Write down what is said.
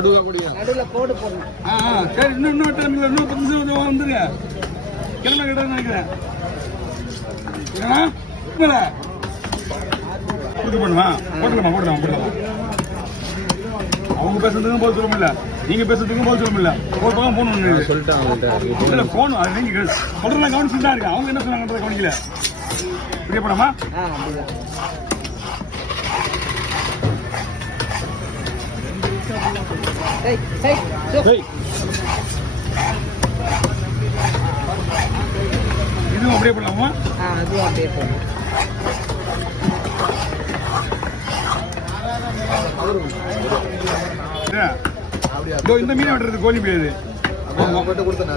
நடுவுல கோடு போடணும். சரி இன்னும் டைம்ல இன்னும் 10 நிமிஷம் வந்துருங்க. கிளம்ப கிட்ட நினைக்கிறேன். பண்ணுமா போடலாமா அவங்க பேசுறதுக்கும் போது சொல்ல முடியல, நீங்க பேசுறதுக்கும் போது சொல்ல முடியல. ஒரு பக்கம் போன் சொல்லிட்டாங்க போன் நீங்க சொல்ற கவனிச்சுட்டு தான் இருக்கு. அவங்க என்ன சொன்னாங்கன்றத கவனிக்கல. இப்படியே போடாமா இதுவும் அப்படியே பண்ணலாமா? அதுவும் அப்படியே போடணும். இந்த மீன் வெட்டுறது கோழி முடியாது. கொடுத்தேன்